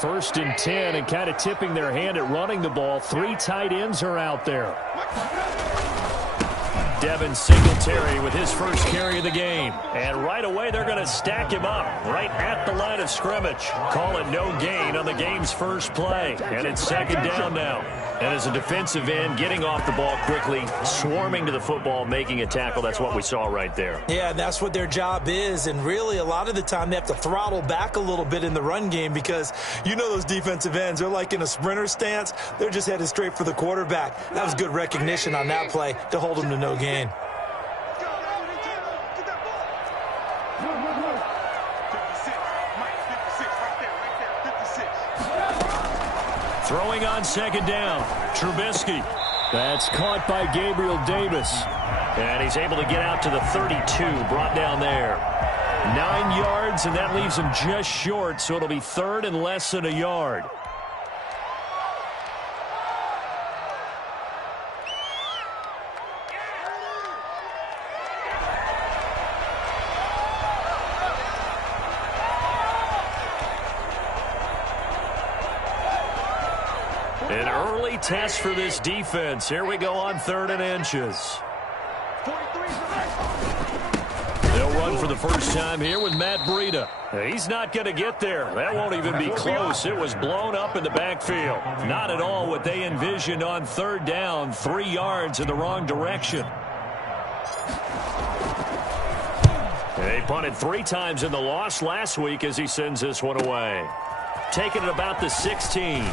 First and 10, and kind of tipping their hand at running the ball. 3 tight ends are out there. Devin Singletary with his first carry of the game. And right away, they're going to stack him up right at the line of scrimmage. Call it no gain on the game's first play. And it's second down now. And as a defensive end, getting off the ball quickly, swarming to the football, making a tackle, that's what we saw right there. Yeah, that's what their job is. And really, a lot of the time, they have to throttle back a little bit in the run game because you know those defensive ends, they're like in a sprinter stance. They're just headed straight for the quarterback. That was good recognition on that play to hold them to no gain. Throwing on second down, Trubisky. That's caught by Gabriel Davis. And he's able to get out to the 32, brought down there. 9 yards, and that leaves him just short, so it'll be third and less than a yard. An early test for this defense. Here we go on 3rd and inches. They'll run for the first time here with Matt Breida. He's not going to get there. That won't even be close. It was blown up in the backfield. Not at all what they envisioned on 3rd down. 3 yards in the wrong direction. They punted 3 times in the loss last week as he sends this one away. Taking it about the 16.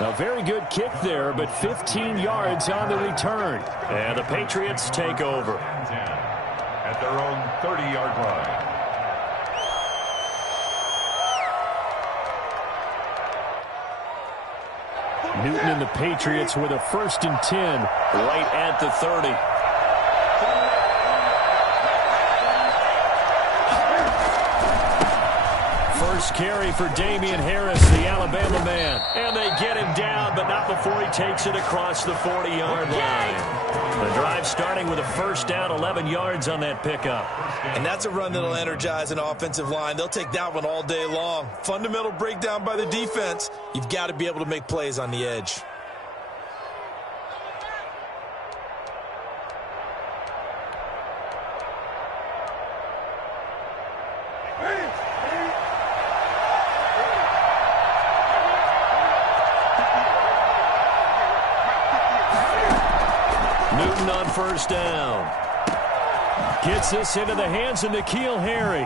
A very good kick there, but 15 yards on the return. And the Patriots take over. At their own 30-yard line. Newton and the Patriots with a 1st and 10 right at the 30. First carry for Damian Harris, the Alabama man. And they get him down, but not before he takes it across the 40-yard line. The drive starting with a first down, 11 yards on that pickup. And that's a run that'll energize an offensive line. They'll take that one all day long. Fundamental breakdown by the defense. You've got to be able to make plays on the edge. Newton on first down. Gets this into the hands of N'Keal Harry.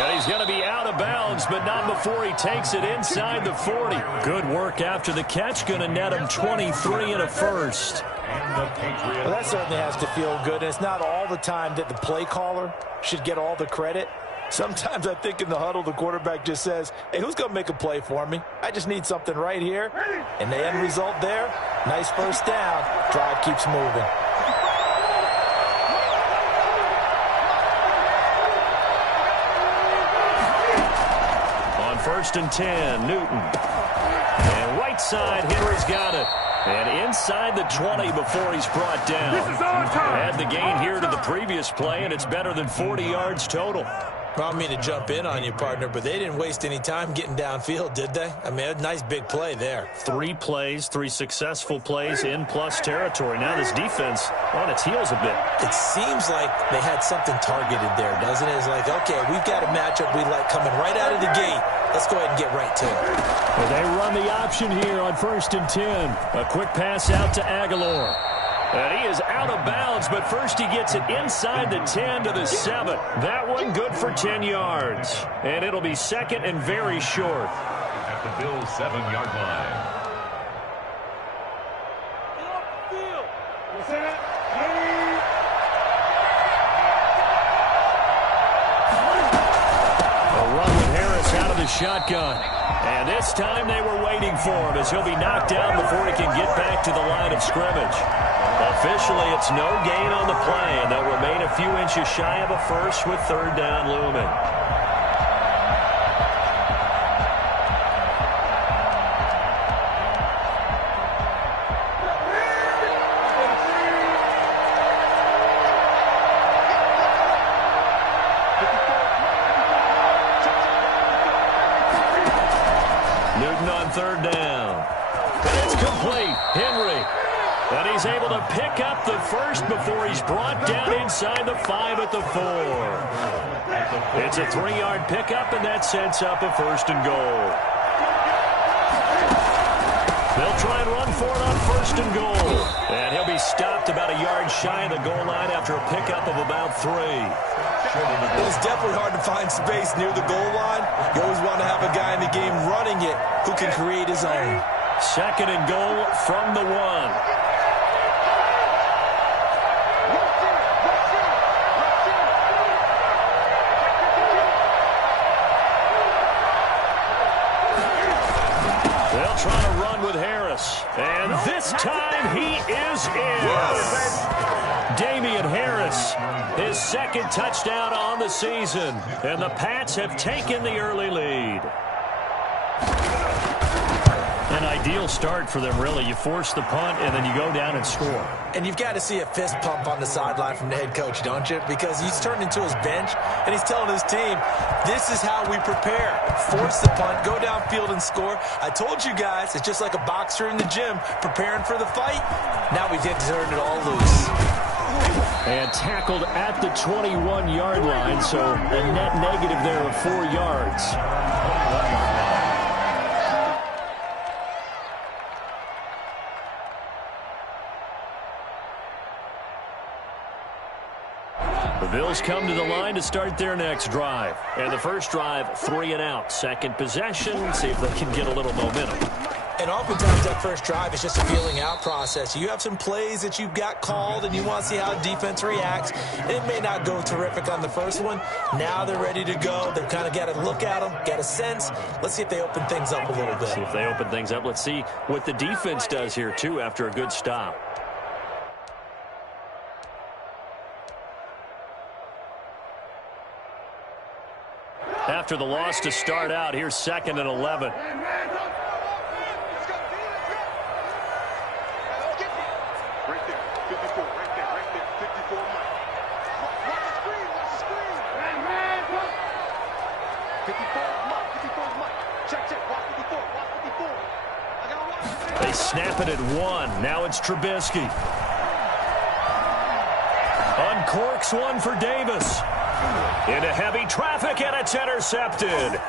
And he's going to be out of bounds, but not before he takes it inside the 40. Good work after the catch. Going to net him 23 and a first. Well, that certainly has to feel good. And it's not all the time that the play caller should get all the credit. Sometimes I think in the huddle, the quarterback just says, hey, who's going to make a play for me? I just need something right here. And the end result there, nice first down. Drive keeps moving. On 1st and 10, Newton. And right side, Henry's got it. And inside the 20 before he's brought down. This is our time. Add the gain here to the previous play, and it's better than 40 yards total. I don't mean to jump in on you, partner, but they didn't waste any time getting downfield, did they? I mean, a nice big play there. 3 plays, 3 successful plays in plus territory. Now this defense on its heels a bit. It seems like they had something targeted there, doesn't it? It's like, okay, we've got a matchup we like coming right out of the gate. Let's go ahead and get right to it. Well, they run the option here on 1st and 10. A quick pass out to Aguilar. And he is out of bounds, but first he gets it inside the 10 to the 7. That one good for 10 yards. And it'll be second and very short. At the Bills' 7-yard line. A run with Harris out of the shotgun. And this time they were waiting for him as he'll be knocked down before he can get back to the line of scrimmage. Officially, it's no gain on the play, and they'll remain a few inches shy of a first with 3rd down looming. third down. And it's complete. Henry. And he's able to pick up the first before he's brought down inside the 5 at the 4. It's a 3-yard pickup, and that sets up a first and goal. They'll try and run for it on first and goal. And he'll be stopped about a yard shy of the goal line after a pickup of about 3. It's definitely hard to find space near the goal line. You always want to have a guy in the game running it who can create his own. Second and goal from the 1. Trying to run with Harris. And this time he is in. Yes. Damian Harris, his second touchdown on the season. And the Pats have taken the early lead. An ideal start for them, really. You force the punt, and then you go down and score. And you've got to see a fist pump on the sideline from the head coach, don't you? Because he's turned into his bench, and he's telling his team, this is how we prepare. Force the punt, go downfield and score. I told you guys, it's just like a boxer in the gym preparing for the fight. Now we did turn it all loose. And tackled at the 21-yard line, so a net negative there of 4 yards. The Bills come to the line to start their next drive. And the first drive, 3 and out. Second possession, see if they can get a little momentum. And oftentimes that first drive is just a feeling out process. You have some plays that you've got called and you want to see how defense reacts. It may not go terrific on the first one. Now they're ready to go. They've kind of got to look at them, get a sense. Let's see if they open things up a little bit. See if they open things up. Let's see what the defense does here, too, after a good stop. After the loss to start out, here's 2nd and 11. They snap it at 1. Now it's Trubisky. Uncorks one for Davis. Into heavy traffic, and it's intercepted.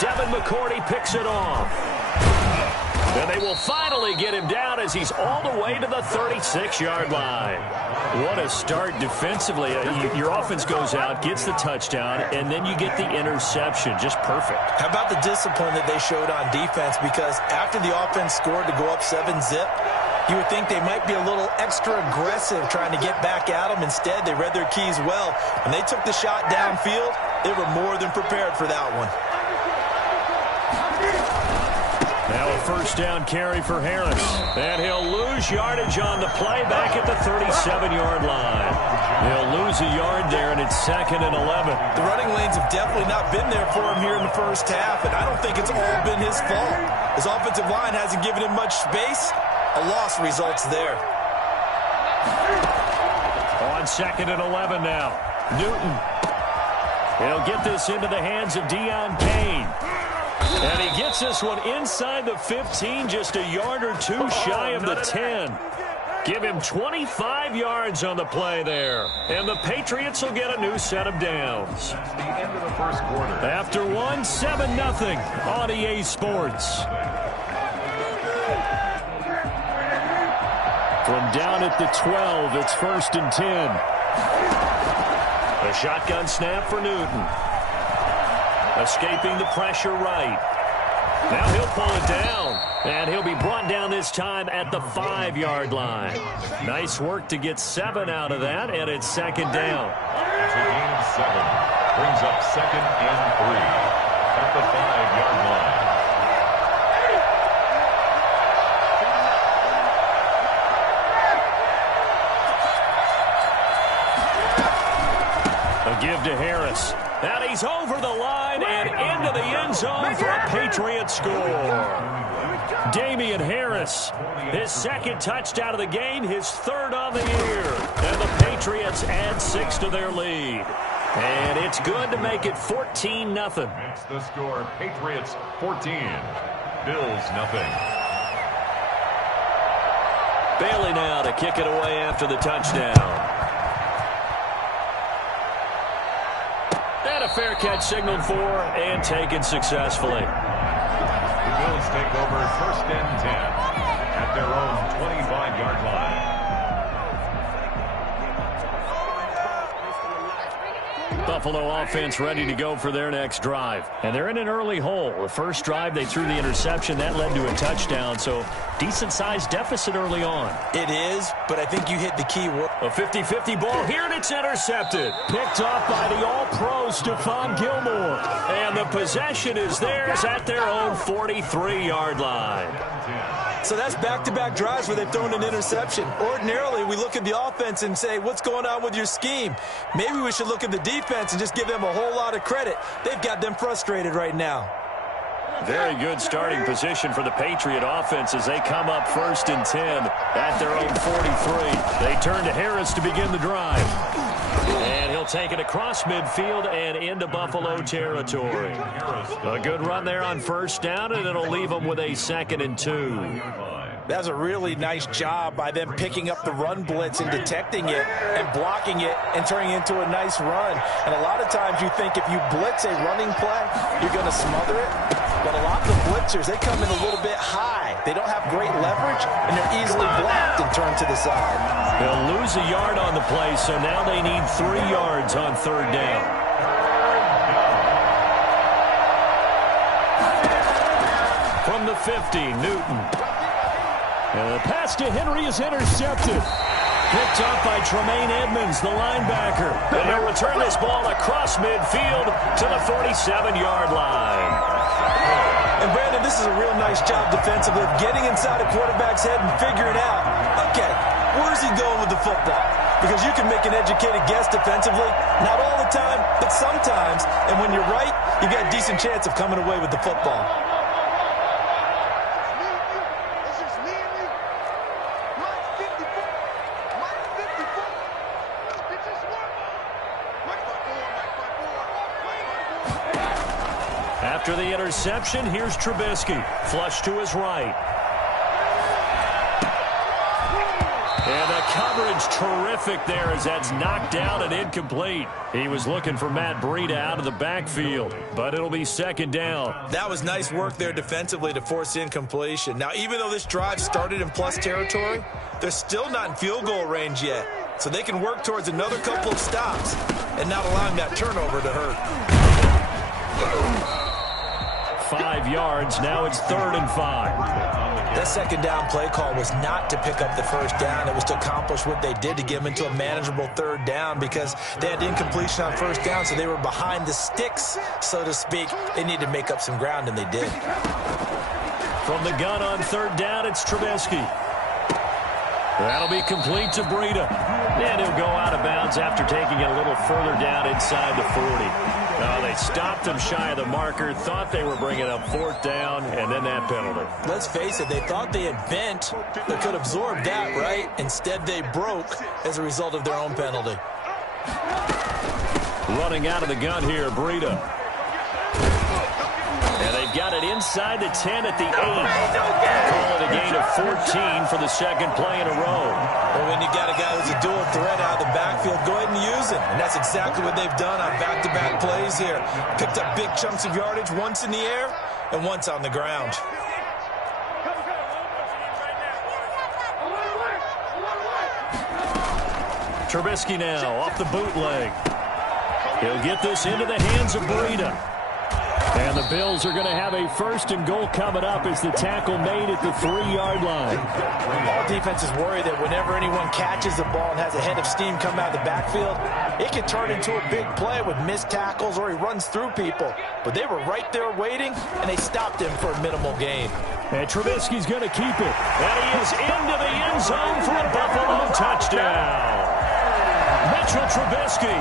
Devin McCourty picks it off. And they will finally get him down as he's all the way to the 36-yard line. What a start defensively. Your offense goes out, gets the touchdown, and then you get the interception. Just perfect. How about the discipline that they showed on defense? Because after the offense scored to go up 7-zip, you would think they might be a little extra aggressive trying to get back at them. Instead, they read their keys well. When they took the shot downfield, they were more than prepared for that one. Now a first down carry for Harris. And he'll lose yardage on the play back at the 37-yard line. He'll lose a yard there, and it's 2nd and 11. The running lanes have definitely not been there for him here in the first half, and I don't think it's all been his fault. His offensive line hasn't given him much space. A loss results there. On 2nd and 11 now. Newton. He'll get this into the hands of Deion Kane. And he gets this one inside the 15, just a yard or two shy of the 10. Give him 25 yards on the play there. And the Patriots will get a new set of downs. The end of the first quarter. After one, 7-0 on EA Sports. From down at the 12, it's 1st and 10. A shotgun snap for Newton. Escaping the pressure right. Now he'll pull it down. And he'll be brought down this time at the 5-yard line. Nice work to get 7 out of that, and it's 2nd down. It's a gain of 7. Brings up 2nd and 3 at the 5-yard line. Give to Harris. And he's over the line and into the end zone for a Patriot score. Damian Harris, his 2nd touchdown of the game, his 3rd on the year. And the Patriots add 6 to their lead. And it's good to make it 14-0. Makes the score Patriots 14. Bills nothing. Bailey now to kick it away after the touchdown. And a fair catch signaled for and taken successfully. The Bills take over 1st and 10 at their own 25-yard line. Buffalo offense ready to go for their next drive. And they're in an early hole. The first drive, they threw the interception. That led to a touchdown, so decent-sized deficit early on. It is, but I think you hit the key word. A 50-50 ball here, and it's intercepted. Picked off by the all-pro Stephon Gilmore. And the possession is theirs at their own 43-yard line. So that's back-to-back drives where they've thrown an interception. Ordinarily, we look at the offense and say, what's going on with your scheme? Maybe we should look at the defense and just give them a whole lot of credit. They've got them frustrated right now. Very good starting position for the Patriot offense as they come up 1st and 10 at their own 43. They turn to Harris to begin the drive. And he'll take it across midfield and into Buffalo territory. A good run there on 1st down, and it'll leave them with a 2nd and 2. That was a really nice job by them picking up the run blitz and detecting it and blocking it and turning it into a nice run. And a lot of times you think if you blitz a running play, you're going to smother it. But a lot of the blitzers, they come in a little bit high. They don't have great leverage, and they're easily blocked and turned to the side. They'll lose a yard on the play, so now they need 3 yards on 3rd down. From the 50, Newton. And the pass to Henry is intercepted. Picked off by Tremaine Edmonds, the linebacker. And he'll return this ball across midfield to the 47-yard line. And, Brandon, this is a real nice job defensively of getting inside a quarterback's head and figuring out, okay, where's he going with the football? Because you can make an educated guess defensively. Not all the time, but sometimes. And when you're right, you got a decent chance of coming away with the football. After the interception, here's Trubisky. Flush to his right. And the coverage terrific there as that's knocked down and incomplete. He was looking for Matt Breida out of the backfield, but it'll be 2nd down. That was nice work there defensively to force incompletion. Now, even though this drive started in plus territory, they're still not in field goal range yet. So they can work towards another couple of stops and not allowing that turnover to hurt. 5 yards. Now it's 3rd and 5. That 2nd down play call was not to pick up the 1st down. It was to accomplish what they did to get them into a manageable 3rd down because they had incompletion on 1st down, so they were behind the sticks, so to speak. They needed to make up some ground, and they did. From the gun on 3rd down, it's Trubisky. That'll be complete to Breida. And he'll go out of bounds after taking it a little further down inside the 40. They stopped him shy of the marker, thought they were bringing up 4th down, and then that penalty. Let's face it, they thought they had bent, but could absorb that, right? Instead, they broke as a result of their own penalty. Running out of the gun here, Breida. And they've got it inside the 10 at the 8. Call it a gain of 14 for the 2nd play in a row. Well, when you got a guy who's a dual threat out of the backfield, go ahead and use him. And that's exactly what they've done on back-to-back plays here. Picked up big chunks of yardage, once in the air and once on the ground. Trubisky now off the bootleg. He'll get this into the hands of Breida. And the Bills are going to have a 1st and goal coming up as the tackle made at the 3-yard line. All defenses worry that whenever anyone catches the ball and has a head of steam come out of the backfield, it can turn into a big play with missed tackles or he runs through people. But they were right there waiting, and they stopped him for a minimal gain. And Trubisky's going to keep it. And he is into the end zone for a Buffalo touchdown. Mitchell Trubisky,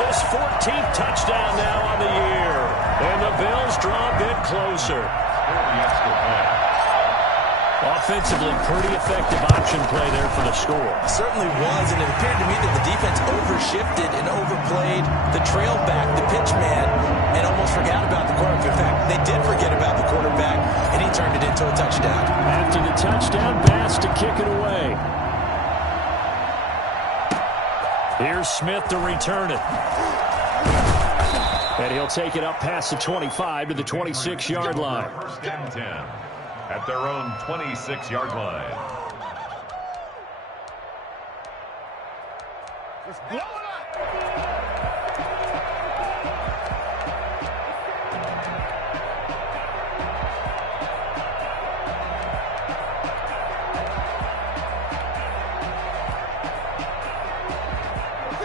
his 14th touchdown now on the year. And the Bills draw a bit closer. Offensively, pretty effective option play there for the score. Certainly was, and it appeared to me that the defense overshifted and overplayed the trail back, the pitch man, and almost forgot about the quarterback. In fact, they did forget about the quarterback, and he turned it into a touchdown. After the touchdown pass to kick it away. Here's Smith to return it. And he'll take it up past the 25 to the 26-yard line. First and 10 at their own 26-yard line. Just blow it up.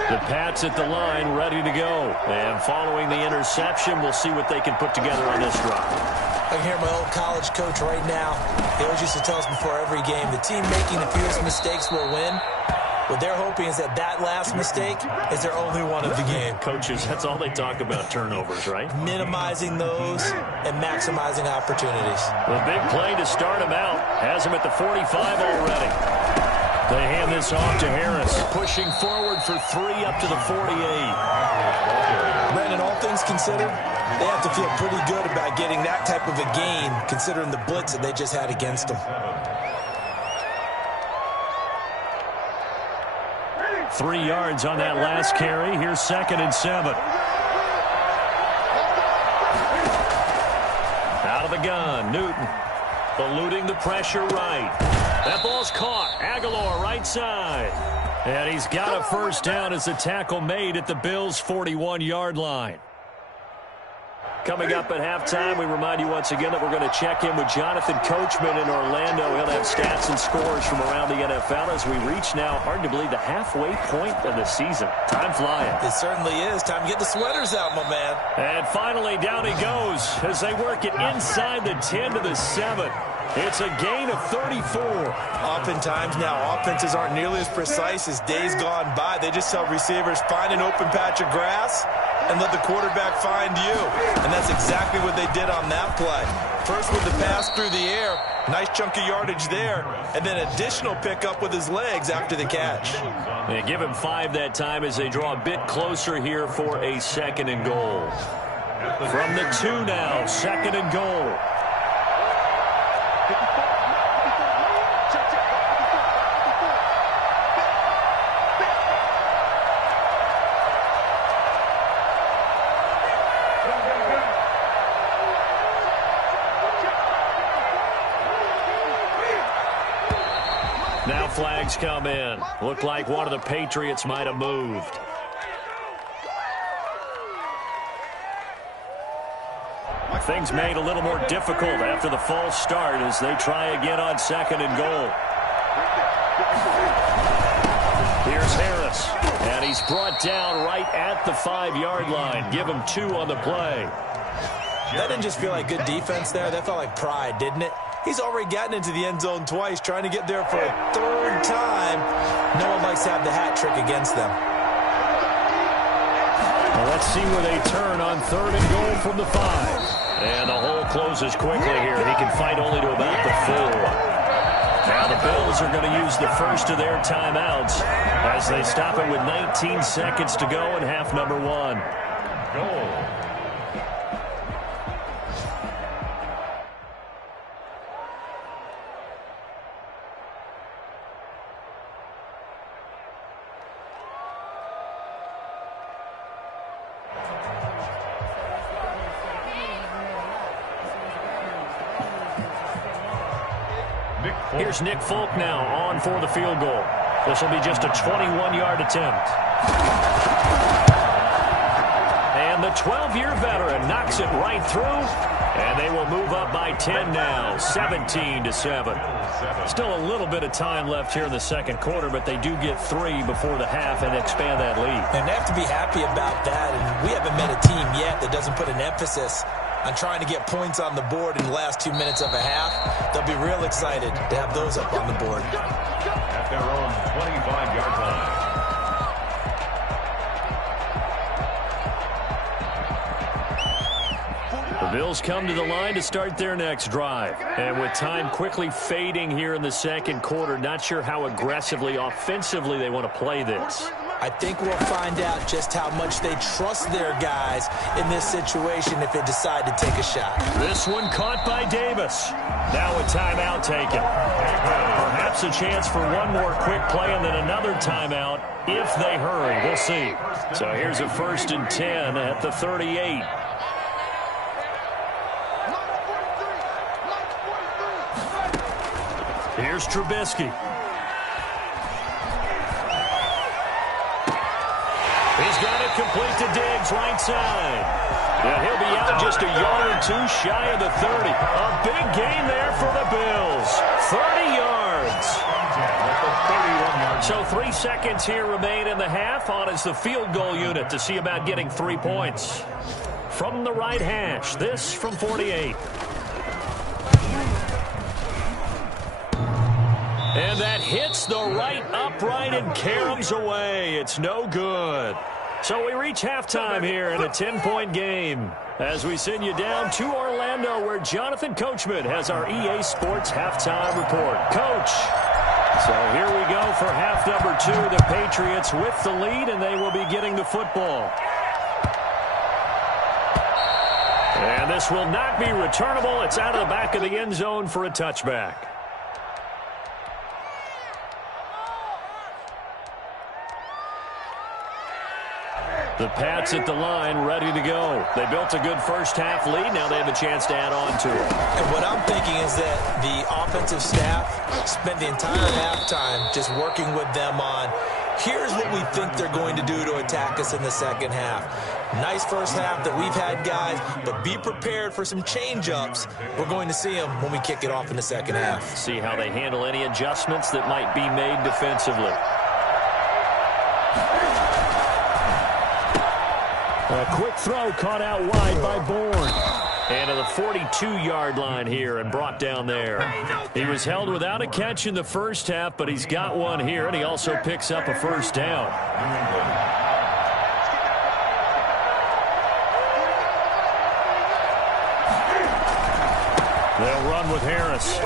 The Pats at the line, ready to go. And following the interception, we'll see what they can put together on this drive. I can hear my old college coach right now. He always used to tell us before every game, the team making the fewest mistakes will win. What they're hoping is that last mistake is their only one of the game. Coaches, that's all they talk about, turnovers, right? Minimizing those and maximizing opportunities. The big play to start him out. Has him at the 45 already. They hand this off to Harris. Pushing forward for 3 up to the 48. Brandon, all things considered, they have to feel pretty good about getting that type of a gain, considering the blitz that they just had against them. 3 yards on that last carry. Here's 2nd and 7. Out of the gun, Newton. Eluding the pressure right. That ball's caught. Aguilar right side. And he's got a first down as the tackle made at the Bills' 41-yard line. Coming up at halftime, we remind you once again that we're going to check in with Jonathan Coachman in Orlando. He'll have stats and scores from around the NFL as we reach now, hard to believe, the halfway point of the season. Time flying. It certainly is. Time to get the sweaters out, my man. And finally, down he goes as they work it inside the 10 to the 7. It's a gain of 34. Oftentimes now, offenses aren't nearly as precise as days gone by. They just tell receivers, find an open patch of grass and let the quarterback find you. And that's exactly what they did on that play. First with the pass through the air, nice chunk of yardage there, and then additional pickup with his legs after the catch. They give him 5 that time as they draw a bit closer here for a 2nd and goal. From the 2 now, 2nd and goal. Now flags come in. Looked like one of the Patriots might have moved. Things made a little more difficult after the false start as they try again on 2nd and goal. Here's Harris, and he's brought down right at the 5-yard line. Give him 2 on the play. That didn't just feel like good defense there. That felt like pride, didn't it? He's already gotten into the end zone twice, trying to get there for a 3rd time. No one likes to have the hat trick against them. Well, let's see where they turn on 3rd and goal from the 5. And the hole closes quickly here. He can fight only to about the 4. Now the Bills are going to use the first of their timeouts as they stop it with 19 seconds to go in half number 1. Goal. Here's Nick Folk now on for the field goal. This will be just a 21-yard attempt. And the 12-year veteran knocks it right through. And they will move up by 10 now, 17-7. Still a little bit of time left here in the 2nd quarter, but they do get 3 before the half and expand that lead. And they have to be happy about that. And we haven't met a team yet that doesn't put an emphasis on trying to get points on the board in the last 2 minutes of a half. They'll be real excited to have those up on the board. At their own 25-yard line. The Bills come to the line to start their next drive. And with time quickly fading here in the 2nd quarter, not sure how aggressively, offensively they want to play this. I think we'll find out just how much they trust their guys in this situation if they decide to take a shot. This one caught by Davis. Now a timeout taken. Perhaps a chance for one more quick play and then another timeout if they hurry. We'll see. So here's a 1st and 10 at the 38. Here's Trubisky. He's got it complete to Diggs, right side. And he'll be out just a yard or two shy of the 30. A big gain there for the Bills. 30 yards. So 3 seconds here remain in the half. On is the field goal unit to see about getting 3 points. From the right hash, this from 48. And that hits the right upright and caroms away. It's no good. So we reach halftime here in a 10-point game as we send you down to Orlando where Jonathan Coachman has our EA Sports halftime report. Coach. So here we go for half number 2. The Patriots with the lead, and they will be getting the football. And this will not be returnable. It's out of the back of the end zone for a touchback. The Pats at the line, ready to go. They built a good first-half lead. Now they have a chance to add on to it. And what I'm thinking is that the offensive staff spent the entire halftime just working with them on, here's what we think they're going to do to attack us in the second half. Nice first half that we've had, guys, but be prepared for some change-ups. We're going to see them when we kick it off in the second half. See how they handle any adjustments that might be made defensively. A quick throw caught out wide by Bourne. And to the 42-yard line here and brought down there. He was held without a catch in the first half, but he's got one here, and he also picks up a first down. They'll run with Harris.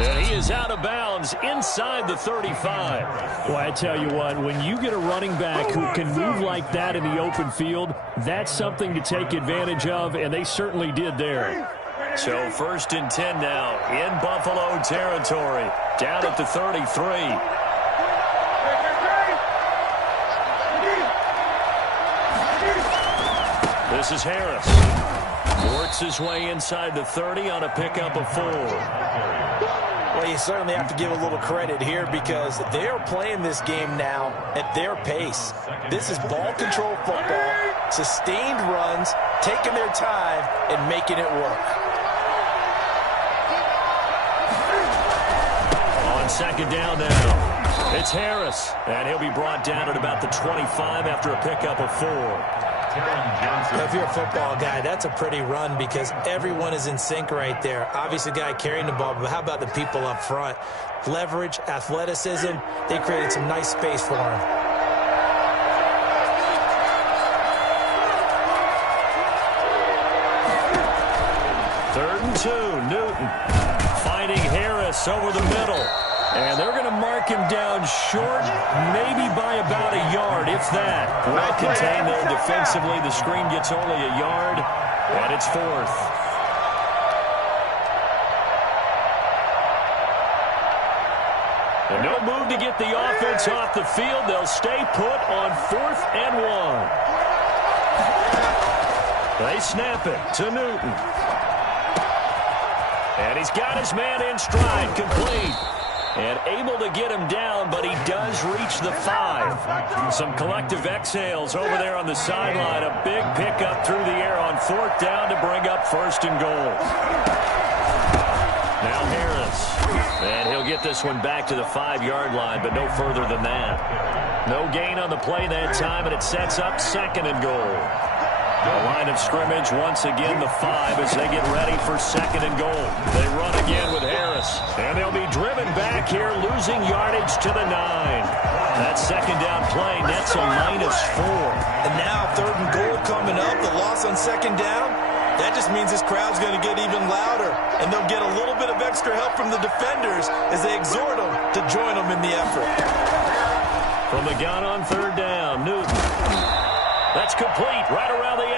And he is out of bounds inside the 35. Well, I tell you what, when you get a running back who can move like that in the open field, that's something to take advantage of, and they certainly did there. So 1st and 10 now in Buffalo territory, down at the 33. This is Harris. Works his way inside the 30 on a pickup of 4. Well, you certainly have to give a little credit here because they're playing this game now at their pace. This is ball control football, sustained runs, taking their time, and making it work. On second down now, it's Harris, and he'll be brought down at about the 25 after a pickup of 4. If you're a football guy, that's a pretty run because everyone is in sync right there. Obviously, the guy carrying the ball, but how about the people up front? Leverage, athleticism, they created some nice space for him. Third and 2, Newton finding Harris over the middle. And they're going to mark him down short, maybe by about a yard, if that. Well contained there defensively. The screen gets only a yard, and it's 4th. And no move to get the offense off the field. They'll stay put on 4th and 1. They snap it to Newton. And he's got his man in stride, complete. And able to get him down, but he does reach the 5. Some collective exhales over there on the sideline. A big pickup through the air on 4th down to bring up 1st and goal. Now Harris. And he'll get this one back to the 5-yard line, but no further than that. No gain on the play that time, and it sets up 2nd and goal. The line of scrimmage, once again, the 5 as they get ready for 2nd and goal. They run again with Harris. And they'll be driven back here, losing yardage to the 9. That 2nd down play nets a -4. And now 3rd and goal coming up. The loss on 2nd down. That just means this crowd's going to get even louder, and they'll get a little bit of extra help from the defenders as they exhort them to join them in the effort. From the gun on third down, Newton. That's complete right around the 8.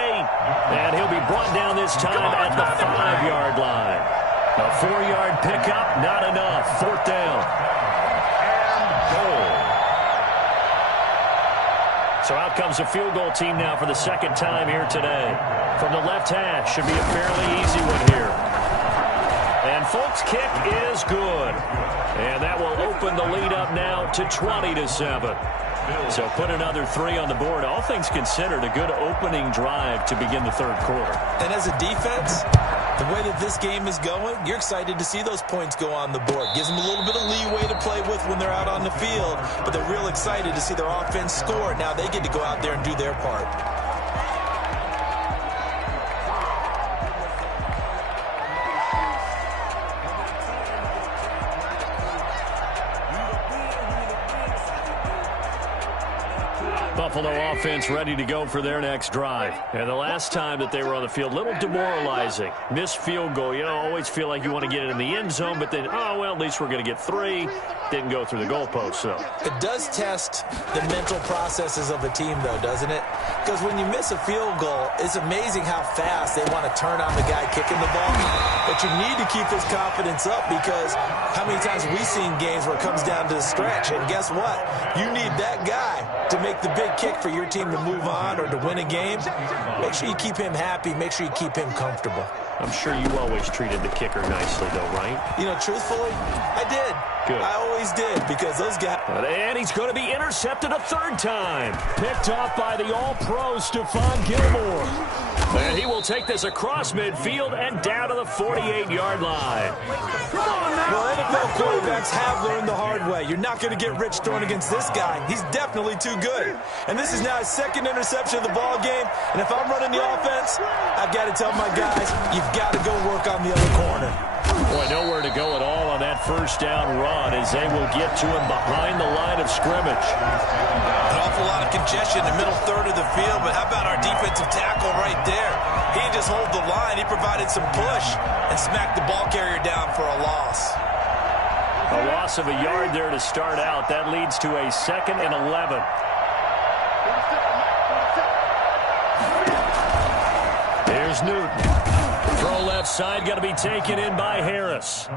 And he'll be brought down this time at the 5-yard line. A 4-yard pickup, not enough. Fourth down. And goal. So out comes a field goal team now for the second time here today. From the left hash, should be a fairly easy one here. And Folk's kick is good. And that will open the lead up now to 20-7. So put another 3 on the board. All things considered, a good opening drive to begin the third quarter. And as a defense, the way that this game is going, you're excited to see those points go on the board. Gives them a little bit of leeway to play with when they're out on the field, but they're real excited to see their offense score. Now they get to go out there and do their part. Buffalo offense ready to go for their next drive. And the last time that they were on the field, a little demoralizing. Missed field goal. You know, always feel like you want to get it in the end zone, but then, oh, well, at least we're going to get 3. Didn't go through the goalpost, so. It does test the mental processes of a team, though, doesn't it? Because when you miss a field goal, it's amazing how fast they want to turn on the guy kicking the ball. But you need to keep his confidence up because how many times we've seen games where it comes down to the stretch, and guess what? You need that guy to make the big kick for your team to move on or to win a game. Make sure you keep him happy. Make sure you keep him comfortable. I'm sure you always treated the kicker nicely, though, right? You know, truthfully, I did. Good. I always did because those guys... And he's going to be intercepted a third time. Picked off by the all-pro Stephon Gilmore. And he will take this across midfield and down to the 48-yard line. Well, NFL quarterbacks have learned the hard way. You're not going to get rich throwing against this guy. He's definitely too good. And this is now his second interception of the ball game. And if I'm running the offense, I've got to tell my guys, you've got to go work on the other corner. Boy, nowhere to go at all on that first down run as they will get to him behind the line of scrimmage. An awful lot of congestion in the middle third of the field, but how about our defensive tackle right there? He didn't just hold the line. He provided some push and smacked the ball carrier down for a loss. A loss of a yard there to start out. That leads to a 2nd and 11. Here's Newton. Throw left side, got to be taken in by Harris.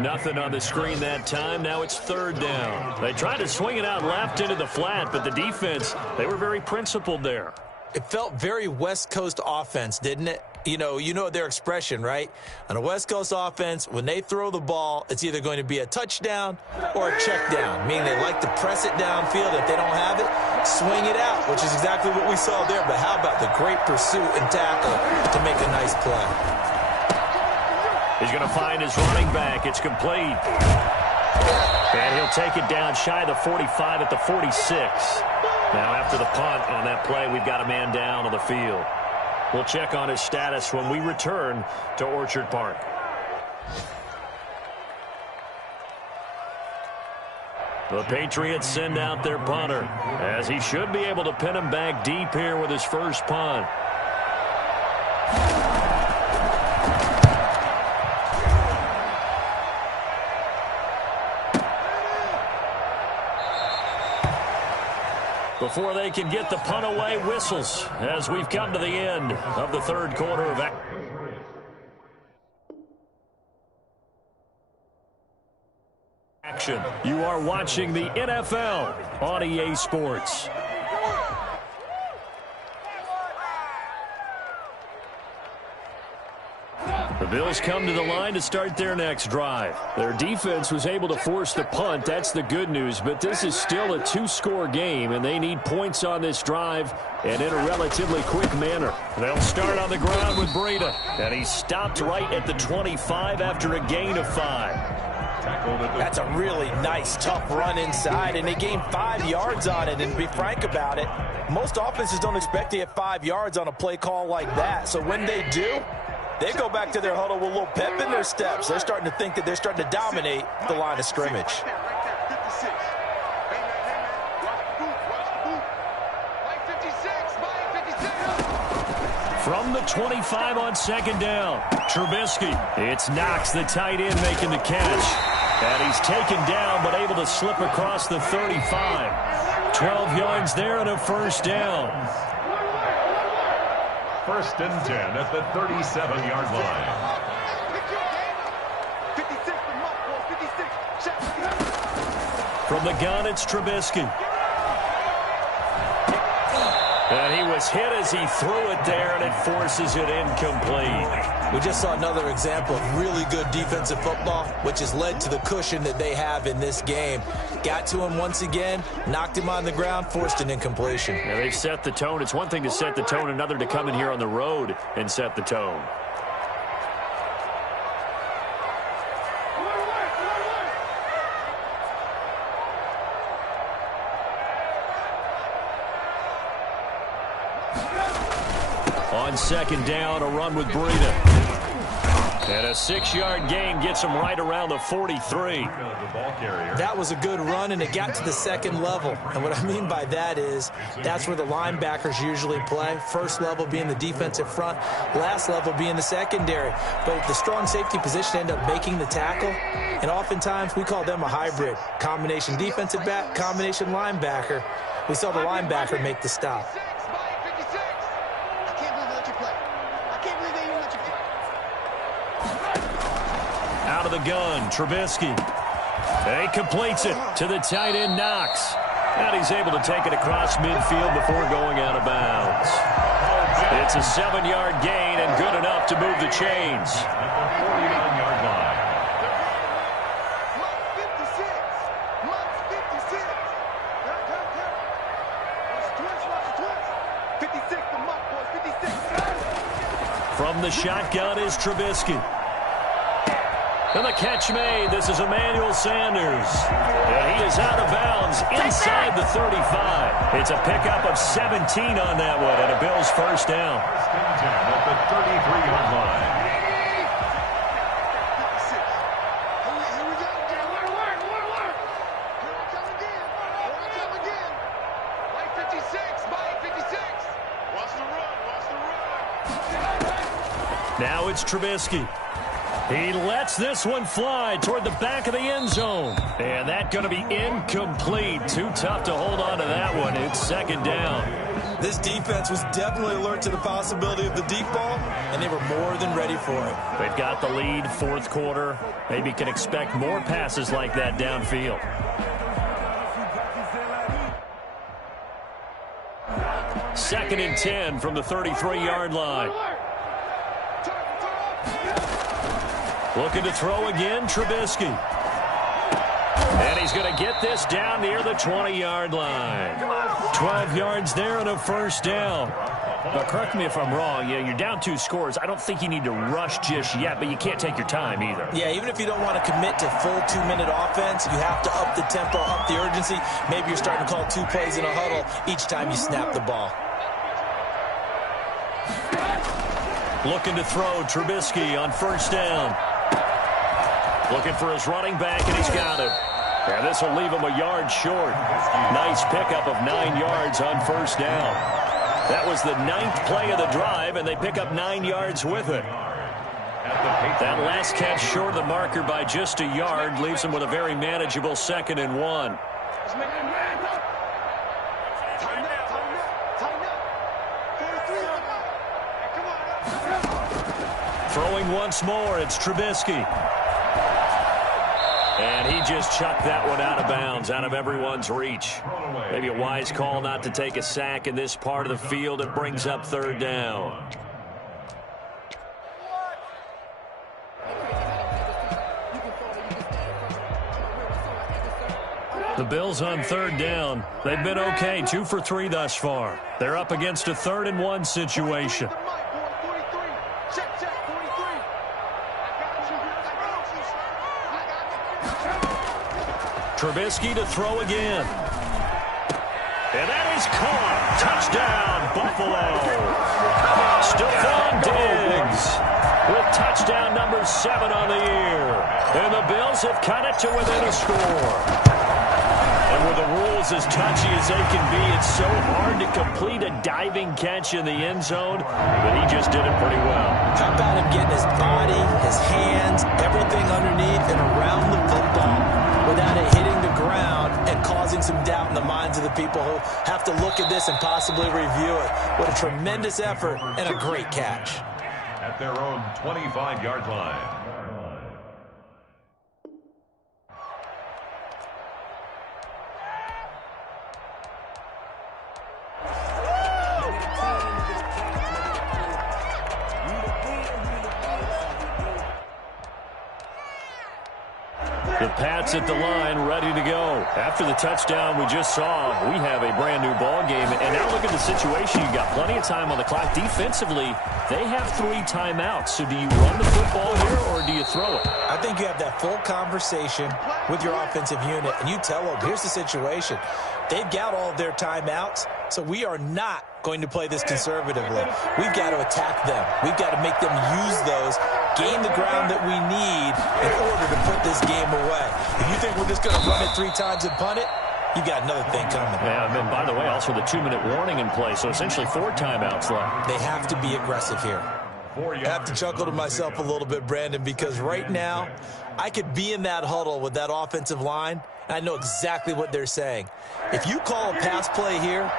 Nothing on the screen that time. Now it's third down. They tried to swing it out left into the flat, but the defense, they were very principled there. It felt very West Coast offense, didn't it? You know their expression, right? On a West Coast offense, when they throw the ball, it's either going to be a touchdown or a check down, meaning they like to press it downfield. If they don't have it, swing it out, which is exactly what we saw there. But how about the great pursuit and tackle to make a nice play? He's going to find his running back. It's complete. And he'll take it down shy of the 45 at the 46. Now after the punt on that play, we've got a man down on the field. We'll check on his status when we return to Orchard Park. The Patriots send out their punter, as he should be able to pin him back deep here with his first punt. Before they can get the punt away, whistles as we've come to the end of the third quarter of action. You are watching the NFL on EA Sports. The Bills come to the line to start their next drive. Their defense was able to force the punt. That's the good news, but this is still a two-score game, and they need points on this drive and in a relatively quick manner. They'll start on the ground with Breida, and he stopped right at the 25 after a gain of 5. That's a really nice, tough run inside, and they gained 5 yards on it. And to be frank about it, most offenses don't expect to get 5 yards on a play call like that. So when they do, they go back to their huddle with a little pep in their steps. They're starting to think that they're starting to dominate the line of scrimmage. From the 25 on second down, Trubisky. It's Knox, the tight end, making the catch. And he's taken down, but able to slip across the 35. 12 yards there and a first down. First and 10 at the 37-yard line. From the gun, it's Trubisky. And he was hit as he threw it there, and it forces it incomplete. We just saw another example of really good defensive football, which has led to the cushion that they have in this game. Got to him once again, knocked him on the ground, forced an incompletion. Yeah, they've set the tone. It's one thing to set the tone, another to come in here on the road and set the tone. On second down, a run with Breida. And a 6-yard gain gets him right around the 43. That was a good run, and it got to the second level. And what I mean by that is that's where the linebackers usually play. First level being the defensive front, last level being the secondary. But the strong safety position ended up making the tackle, and oftentimes we call them a hybrid. Combination defensive back, combination linebacker. We saw the linebacker make the stop. Out of the gun, Trubisky. And he completes it to the tight end, Knox. And he's able to take it across midfield before going out of bounds. It's a 7-yard gain and good enough to move the chains. At the 49-yard line. From the shotgun is Trubisky. And the catch made. This is Emmanuel Sanders. And he is out of bounds inside the 35. It's a pickup of 17 on that one, and a Bills first down. First and 10 at the 33-yard line. Now it's Trubisky. He lets this one fly toward the back of the end zone. And that's going to be incomplete. Too tough to hold on to that one. It's second down. This defense was definitely alert to the possibility of the deep ball, and they were more than ready for it. They've got the lead, fourth quarter. Maybe can expect more passes like that downfield. Second and 10 from the 33-yard line. Looking to throw again, Trubisky. And he's going to get this down near the 20-yard line. 12 yards there and a first down. But correct me if I'm wrong, you're down 2 scores. I don't think you need to rush just yet, but you can't take your time either. Yeah, even if you don't want to commit to full 2-minute offense, you have to up the tempo, up the urgency. Maybe you're starting to call 2 plays in a huddle each time you snap the ball. Looking to throw, Trubisky on first down. Looking for his running back, and he's got him. And this will leave him a yard short. Nice pickup of 9 yards on first down. That was the 9th play of the drive, and they pick up 9 yards with it. That last catch short of the marker by just a yard leaves him with a very manageable 2nd and 1. Throwing once more, it's Trubisky. And he just chucked that one out of bounds, out of everyone's reach. Maybe a wise call not to take a sack in this part of the field. It brings up third down. The Bills on third down. They've been okay, 2 for 3 thus far. They're up against a 3rd and 1 situation. Trubisky to throw again. And that is caught. Touchdown, Buffalo. Stephon Diggs with touchdown number 7 on the year. And the Bills have cut it to within a score. And And with the rules as touchy as they can be, it's so hard to complete a diving catch in the end zone, but he just did it pretty well. How about him getting his body, his hands, everything underneath and around the football without it hitting the ground and causing some doubt in the minds of the people who have to look at this and possibly review it. What a tremendous effort and a great catch. At their own 25-yard line. The Pats at the line, ready to go. After the touchdown we just saw, we have a brand new ball game. And now look at the situation. You've got plenty of time on the clock. Defensively, they have 3 timeouts. So do you run the football here or do you throw it? I think you have that full conversation with your offensive unit, and you tell them, here's the situation. They've got all of their timeouts, so we are not going to play this conservatively. We've got to attack them. We've got to make them use those, gain the ground that we need in order to put this game away. If you think we're just going to run it 3 times and punt it, you got another thing coming. Yeah, and then, by the way, also the 2-minute warning in play, so essentially 4 timeouts left. They have to be aggressive here. I have to chuckle to myself a little bit, Brandon, because right now I could be in that huddle with that offensive line, and I know exactly what they're saying. If you call a pass play here,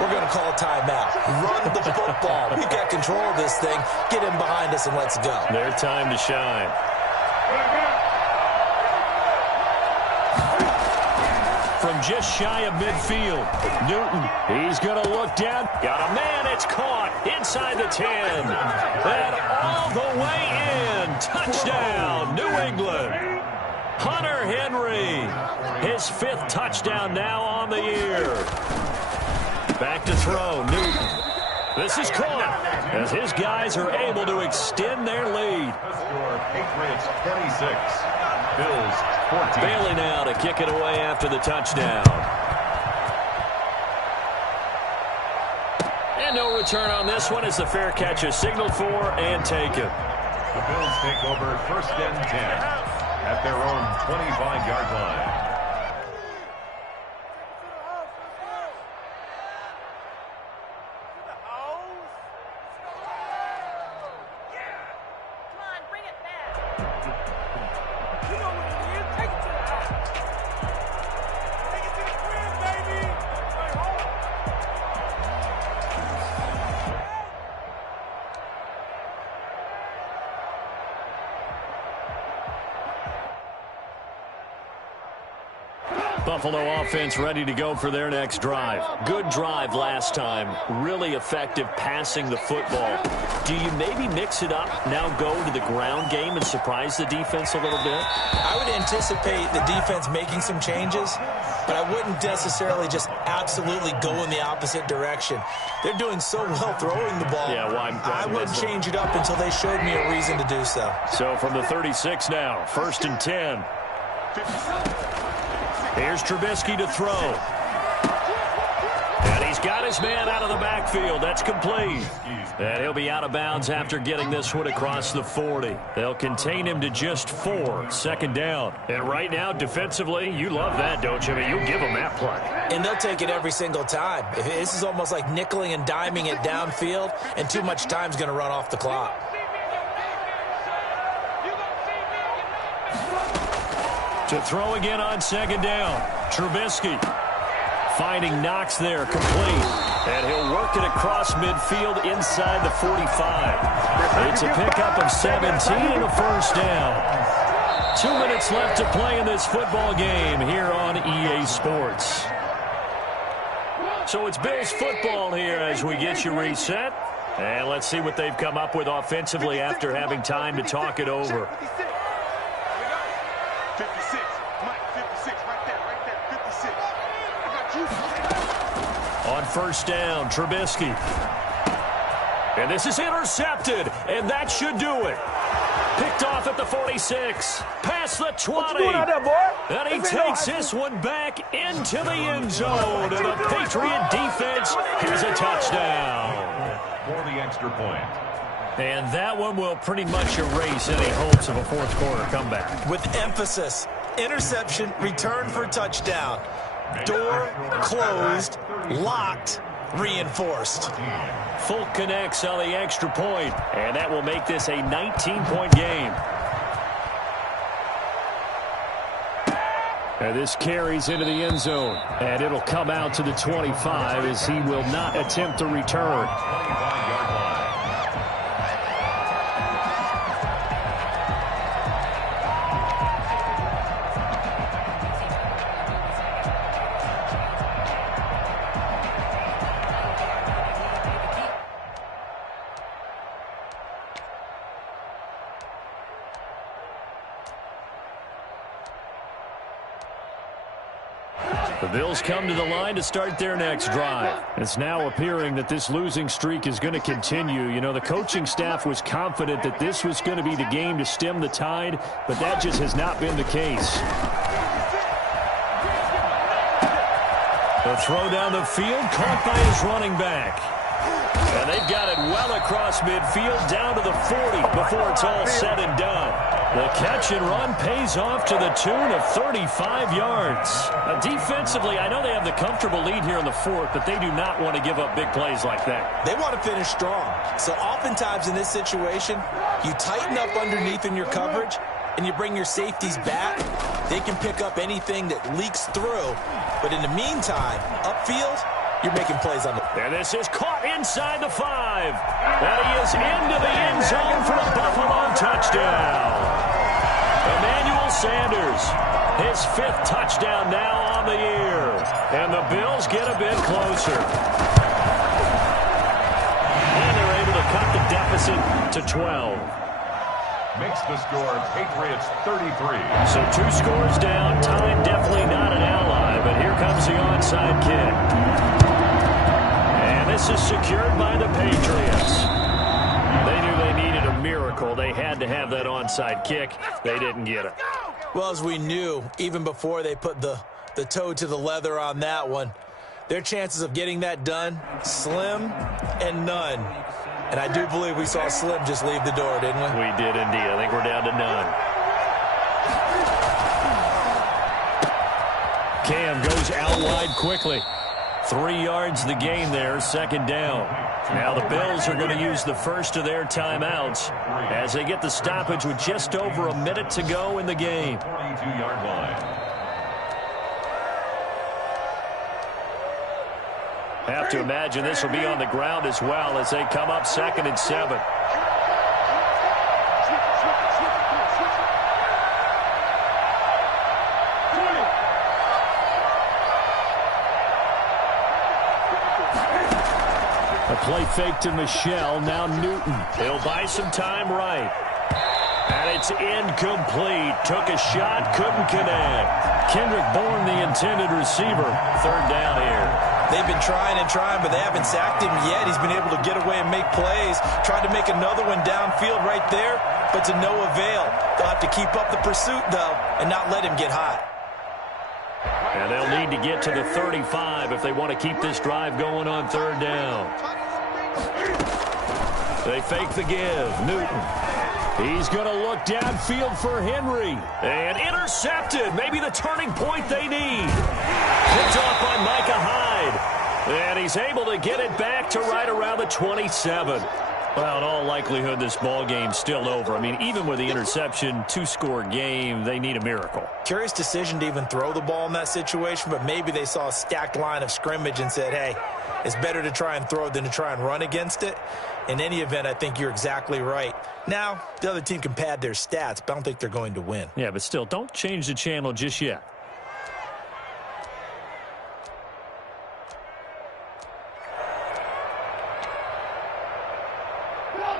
we're going to call a timeout. Run the football. We've got control of this thing. Get in behind us and let's go. Their time to shine. From just shy of midfield, Newton, he's going to look down. Got a man, it's caught inside the 10. And all the way in. Touchdown, New England. Hunter Henry, his 5th touchdown now on the year. Back to throw, Newton. This is caught as his guys are able to extend their lead. Score Patriots 26, Bills 14. Bailey now to kick it away after the touchdown. And no return on this one as the fair catch is signaled for and taken. The Bills take over 1st and 10 at their own 25-yard line. Buffalo offense ready to go for their next drive. Good drive last time. Really effective passing the football. Do you maybe mix it up, now go to the ground game and surprise the defense a little bit? I would anticipate the defense making some changes, but I wouldn't necessarily just absolutely go in the opposite direction. They're doing so well throwing the ball. Yeah, why I wouldn't change it up until they showed me a reason to do so. So from the 36 now, 1st and 10. Here's Trubisky to throw. And he's got his man out of the backfield. That's complete. And he'll be out of bounds after getting this one across the 40. They'll contain him to just 4. 2nd down. And right now, defensively, you love that, don't you? I mean, you'll give them that play. And they'll take it every single time. This is almost like nickeling and diming it downfield, and too much time's going to run off the clock. To throw again on 2nd down. Trubisky finding Knox there, complete. And he'll work it across midfield inside the 45. It's a pickup of 17 and a 1st down. 2 minutes left to play in this football game here on EA Sports. So it's Bills football here as we get you reset. And let's see what they've come up with offensively after having time to talk it over. 56, Mike, 56, right there, 56. I got you. On 1st down, Trubisky. And this is intercepted, and that should do it. Picked off at the 46, past the 20. And he takes this one back into the end zone, and the Patriot defense has a touchdown. For the extra point. And that one will pretty much erase any hopes of a 4th quarter comeback. With emphasis, interception, return for touchdown. Door closed, locked, reinforced. Folk connects on the extra point, and that will make this a 19-point game. And this carries into the end zone, and it'll come out to the 25 as he will not attempt to return. 25-yard line. The Bills come to the line to start their next drive. It's now appearing that this losing streak is going to continue. You know, the coaching staff was confident that this was going to be the game to stem the tide, but that just has not been the case. The throw down the field, caught by his running back. And they've got it well across midfield, down to the 40 before it's all said and done. The catch and run pays off to the tune of 35 yards. Defensively, I know they have the comfortable lead here in the fourth, but they do not want to give up big plays like that. They want to finish strong. So oftentimes in this situation, you tighten up underneath in your coverage, and you bring your safeties back. They can pick up anything that leaks through. But in the meantime, upfield, you're making plays on the... And this is caught inside the 5. And he is into the end zone for a Buffalo touchdown. Emmanuel Sanders, his 5th touchdown now on the year. And the Bills get a bit closer. And they're able to cut the deficit to 12. Makes the score Patriots 33. So 2 scores down. Time definitely not an ally, but here comes the onside kick. And this is secured by the Patriots. They knew they needed a miracle. They had to have that onside kick. They didn't get it. Well, as we knew, even before they put the toe to the leather on that one, their chances of getting that done, slim and none. And I do believe we saw Slim just leave the door, didn't we? We did indeed. I think we're down to none. Cam goes out wide quickly. 3 yards the gain there, 2nd down. Now the Bills are going to use the first of their timeouts as they get the stoppage with just over a minute to go in the game. 42-yard line. Have to imagine this will be on the ground as well as they come up 2nd and 7. A play fake to Michelle. Now Newton. He'll buy some time right. And it's incomplete. Took a shot, couldn't connect. Kendrick Bourne, the intended receiver. 3rd down here. They've been trying and trying, but they haven't sacked him yet. He's been able to get away and make plays. Tried to make another one downfield right there, but to no avail. They'll have to keep up the pursuit, though, and not let him get hot. And they'll need to get to the 35 if they want to keep this drive going on 3rd down. They fake the give. Newton. He's going to look downfield for Henry. And intercepted. Maybe the turning point they need. Picked off by Micah Hyde. And he's able to get it back to right around the 27. Well, in all likelihood, this ball game's still over. I mean, even with the interception, 2-score game, they need a miracle. Curious decision to even throw the ball in that situation, but maybe they saw a stacked line of scrimmage and said, hey, it's better to try and throw it than to try and run against it. In any event, I think you're exactly right. Now, the other team can pad their stats, but I don't think they're going to win. Yeah, but still, don't change the channel just yet.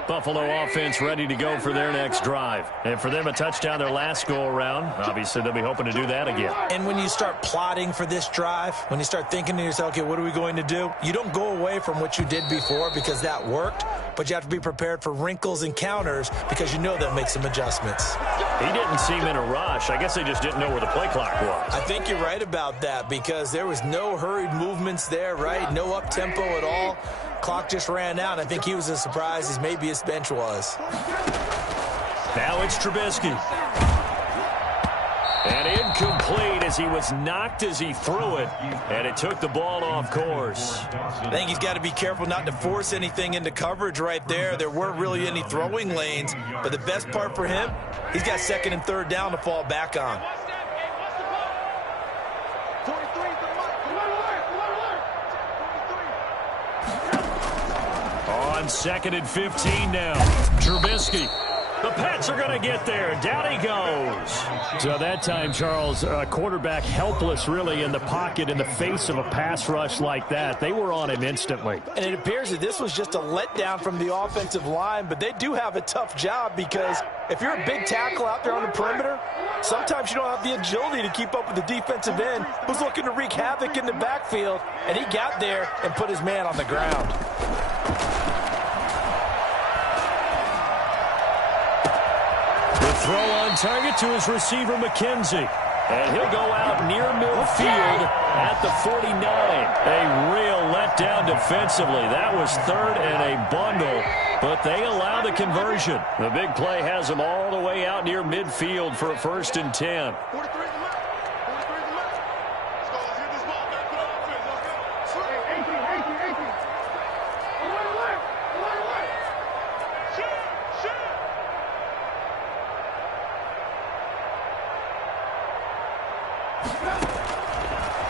Buffalo offense ready to go for their next drive. And for them, a touchdown their last go-around. Obviously, they'll be hoping to do that again. And when you start plotting for this drive, when you start thinking to yourself, okay, what are we going to do? You don't go away from what you did before because that worked, but you have to be prepared for wrinkles and counters because you know they'll make some adjustments. He didn't seem in a rush. I guess they just didn't know where the play clock was. I think you're right about that because there was no hurried movements there, right? No up-tempo at all. Clock just ran out. I think he was as surprised as maybe his bench was. Now it's Trubisky. And incomplete as he was knocked as he threw it, and it took the ball off course. I think he's got to be careful not to force anything into coverage right there. There weren't really any throwing lanes, but the best part for him, he's got second and third down to fall back on. On second and 15 now, Trubisky. The Pats are going to get there. Down he goes. So that time, Charles, quarterback helpless really in the pocket in the face of a pass rush like that. They were on him instantly. And it appears that this was just a letdown from the offensive line, but they do have a tough job because if you're a big tackle out there on the perimeter, sometimes you don't have the agility to keep up with the defensive end who's looking to wreak havoc in the backfield, and he got there and put his man on the ground. Throw on target to his receiver, McKenzie. And he'll go out near midfield at the 49. A real letdown defensively. That was third and a bundle, but they allow the conversion. The big play has them all the way out near midfield for a 1st and 10.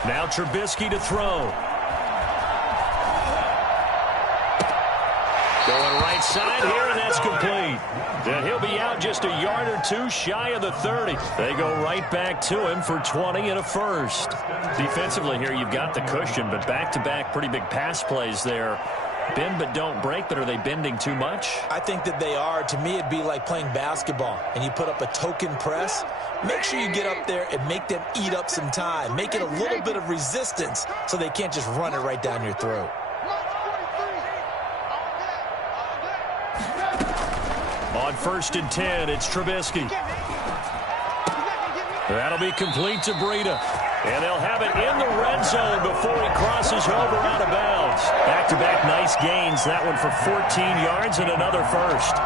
Now Trubisky to throw. Going right side here, and that's complete. And he'll be out just a yard or two shy of the 30. They go right back to him for 20 and a first. Defensively here, you've got the cushion, but back-to-back pretty big pass plays there. Bend but don't break, but are they bending too much? I think that they are. To me, it'd be like playing basketball, and you put up a token press. Make sure you get up there and make them eat up some time. Make it a little bit of resistance so they can't just run it right down your throat. On 1st and 10, it's Trubisky. That'll be complete to Breida. And they'll have it in the red zone before he crosses over out of bounds. Back-to-back nice gains. That one for 14 yards and another first.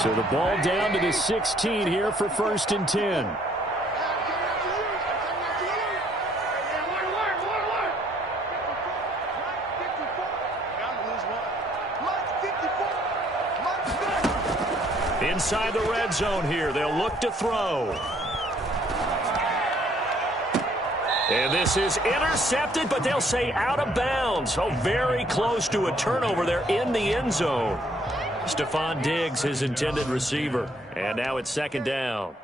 So the ball down to the 16 here for 1st and 10. Inside the red zone here, they'll look to throw. And this is intercepted, but they'll say out of bounds. Oh, very close to a turnover there in the end zone. Stephon Diggs, his intended receiver. And now it's 2nd down.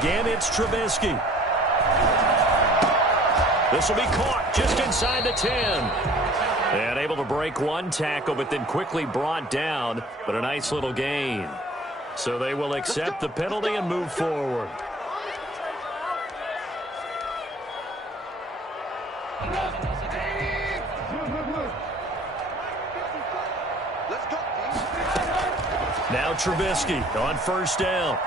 Again, it's Trubisky. This will be caught just inside the 10. And able to break one tackle, but then quickly brought down. But a nice little gain. So they will accept the penalty and move forward. Now Trubisky on 1st down.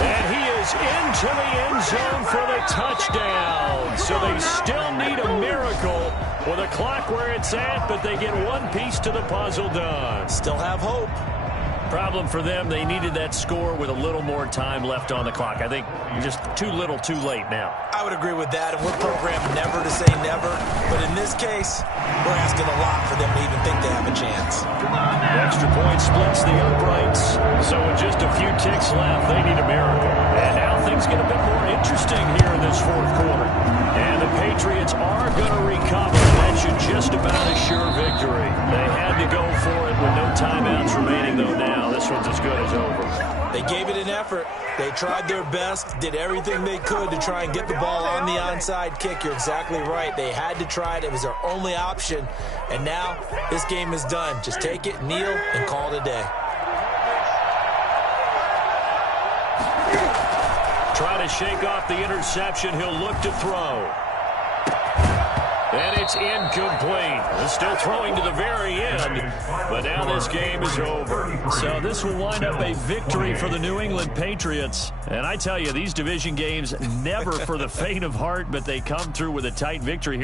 And he is into the end zone for the touchdown. So they still need a miracle with a clock where it's at, but they get one piece to the puzzle done. Still have hope. Problem for them, they needed that score with a little more time left on the clock. I think just too little, too late now. I would agree with that, and we're programmed never to say never. But in this case, we're asking a lot for them to even think they have a chance. The extra point splits the uprights. So with just a few ticks left, they need a miracle. And now things get a bit more interesting here in this 4th quarter. And the Patriots are going to recover. That should just about assure victory. They had to go for it with no timeouts remaining, though, now. This one's as good as over. They gave it an effort. They tried their best, did everything they could to try and get the ball on the onside kick. You're exactly right. They had to try it. It was their only option. And now this game is done. Just take it, kneel, and call it a day. Trying to shake off the interception. He'll look to throw. And it's incomplete. They're still throwing to the very end, but now this game is over. So this will wind up a victory for the New England Patriots. And I tell you, these division games, never for the faint of heart, but they come through with a tight victory here.